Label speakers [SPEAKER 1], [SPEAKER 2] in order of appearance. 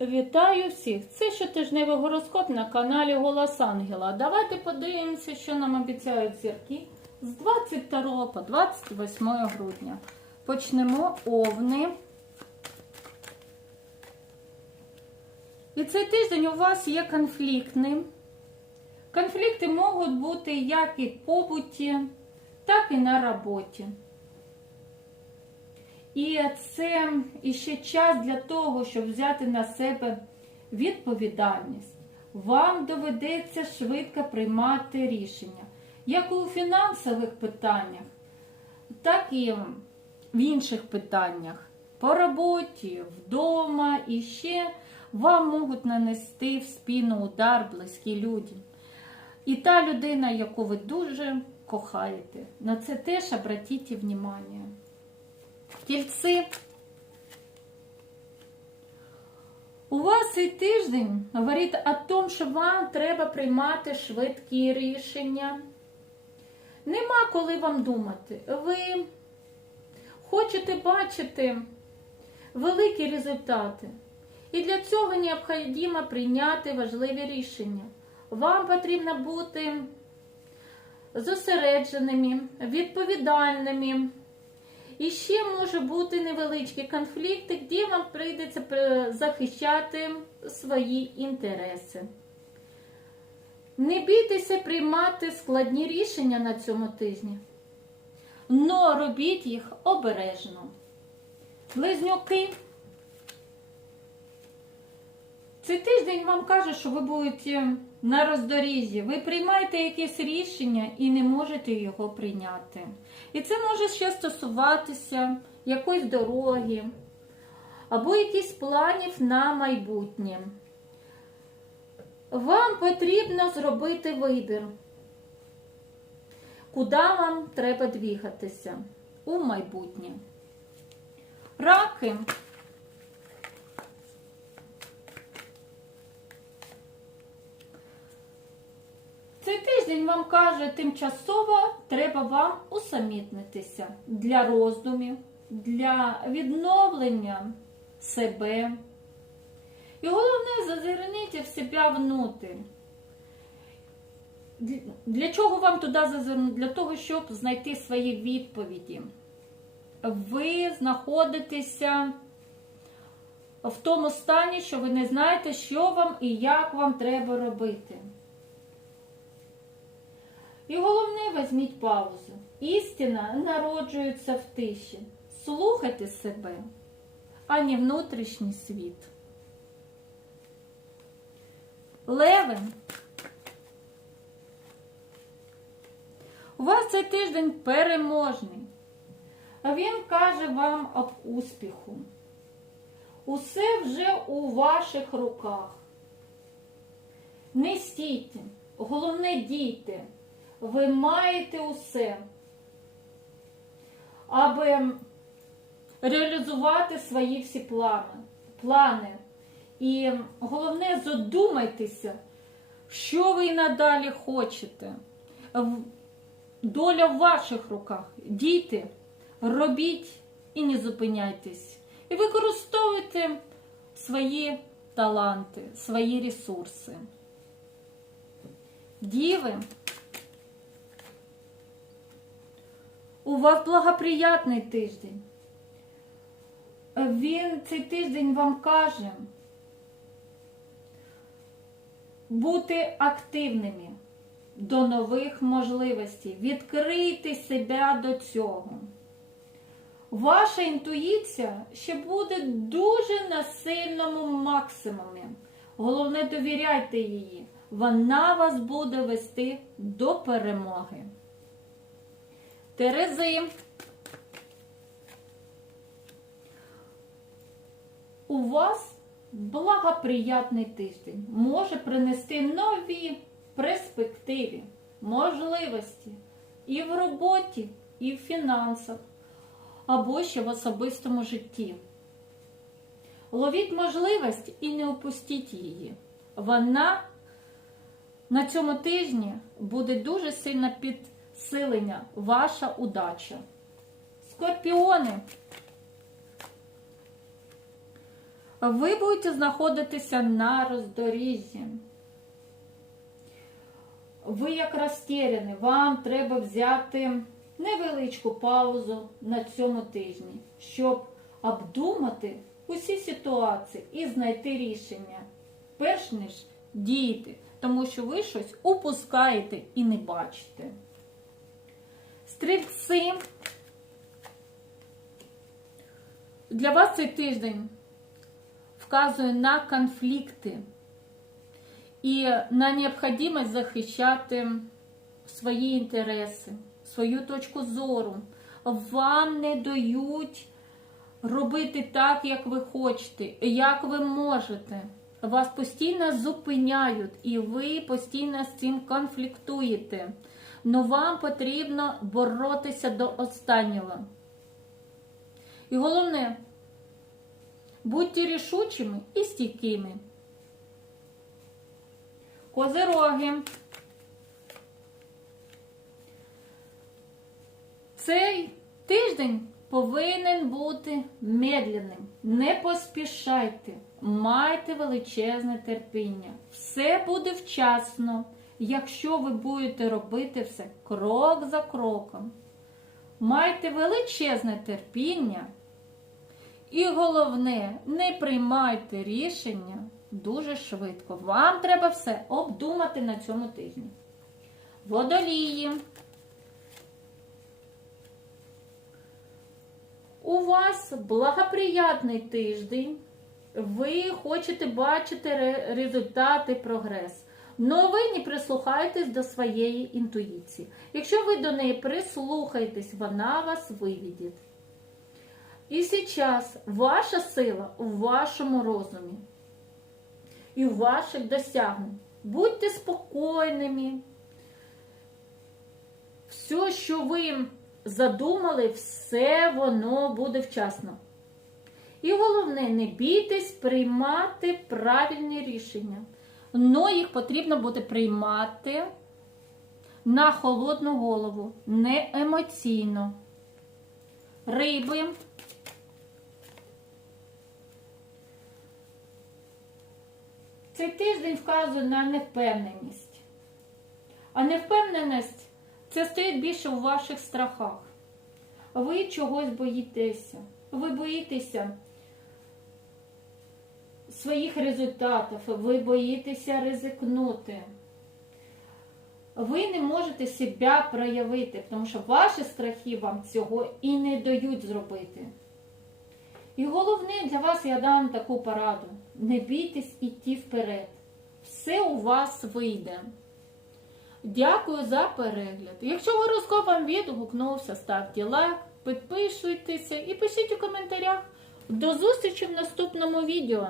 [SPEAKER 1] Вітаю всіх! Це щотижневий гороскоп на каналі Голос Ангела. Давайте подивимося, що нам обіцяють зірки з 22 по 28 грудня. Почнемо овни. І цей тиждень у вас є конфліктним. Конфлікти можуть бути як і в побуті, так і на роботі. І це іще час для того, щоб взяти на себе відповідальність. Вам доведеться швидко приймати рішення, як у фінансових питаннях, так і в інших питаннях. По роботі, вдома і ще вам можуть нанести в спину удар близькі люди. І та людина, яку ви дуже кохаєте. На це теж обратіть внимание. Тільці. У вас цей тиждень говорить о том, що вам треба приймати швидкі рішення. Нема коли вам думати. Ви хочете бачити великі результати. І для цього необхідно прийняти важливі рішення. Вам потрібно бути зосередженими, відповідальними. І ще може бути невеличкі конфлікти, де вам прийдеться захищати свої інтереси. Не бійтеся приймати складні рішення на цьому тижні, но робіть їх обережно. Близнюки. Цей тиждень вам каже, що ви будете на роздоріжжі. Ви приймаєте якесь рішення і не можете його прийняти. І це може ще стосуватися якоїсь дороги або якихось планів на майбутнє. Вам потрібно зробити вибір, куди вам треба двігатися у майбутнє. Раки. Цей тиждень вам каже, тимчасово треба вам усамітнитися для роздумів, для відновлення себе. І головне, зазирніть в себе внутрі. Для чого вам туди зазирнути? Для того, щоб знайти свої відповіді. Ви знаходитеся в тому стані, що ви не знаєте, що вам і як вам треба робити. І головне, візьміть паузу. Істина народжується в тиші. Слухайте себе, а не внутрішній світ. Левин. У вас цей тиждень переможний. Він каже вам об успіху. Усе вже у ваших руках. Не стійте, головне дійте. Ви маєте усе, аби реалізувати свої всі плани. І головне, задумайтеся, що ви надалі хочете. Доля в ваших руках. Дійте, робіть і не зупиняйтесь. І використовуйте свої таланти, свої ресурси. Діви. Вас благоприятний тиждень. Він цей тиждень вам каже бути активними до нових можливостей, відкрити себе до цього. Ваша інтуїція ще буде дуже на сильному максимумі. Головне, довіряйте її. Вона вас буде вести до перемоги. Терези. У вас благоприятний тиждень може принести нові перспективи, можливості і в роботі, і в фінансах, або ще в особистому житті. Ловіть можливість і не опустіть її. Вона на цьому тижні буде дуже сильно під силення, ваша удача. Скорпіони. ви будете знаходитися на роздоріжжі. Ви як розтеряні, вам треба взяти невеличку паузу на цьому тижні, щоб обдумати усі ситуації і знайти рішення, перш ніж діяти, тому що ви щось упускаєте і не бачите. Стрільці. Для вас цей тиждень вказує на конфлікти і на необхідність захищати свої інтереси, свою точку зору. Вам не дають робити так, як ви хочете, як ви можете. Вас постійно зупиняють, і ви постійно з цим конфліктуєте. Но вам потрібно боротися до останнього. І головне, будьте рішучими і стійкими. Козироги. Цей тиждень повинен бути медленним. Не поспішайте, майте величезне терпіння. Все буде вчасно, якщо ви будете робити все крок за кроком. Майте величезне терпіння. І головне, не приймайте рішення дуже швидко. Вам треба все обдумати на цьому тижні. Водолії. У вас благоприятний тиждень. Ви хочете бачити результати, прогрес. Но ви не прислухаєтесь до своєї інтуїції. Якщо ви до неї прислухаєтесь, вона вас виведе. І зараз ваша сила у вашому розумі і у ваших досягнень. Будьте спокійними. Все, що ви задумали, все воно буде вчасно. І головне, не бійтесь приймати правильні рішення. Но їх потрібно буде приймати на холодну голову, не емоційно. Риби. Цей тиждень вказує на невпевненість. А невпевненість це стоїть більше у ваших страхах. Ви чогось боїтеся. Ви боїтеся своїх результатів, ви боїтеся ризикнути. Ви не можете себе проявити, тому що ваші страхи вам цього і не дають зробити. І головне для вас я дам таку пораду. Не бійтесь іти вперед. Все у вас вийде. Дякую за перегляд. Якщо гороскоп вам відгукнувся, ставте лайк, підписуйтеся і пишіть у коментарях. До зустрічі в наступному відео.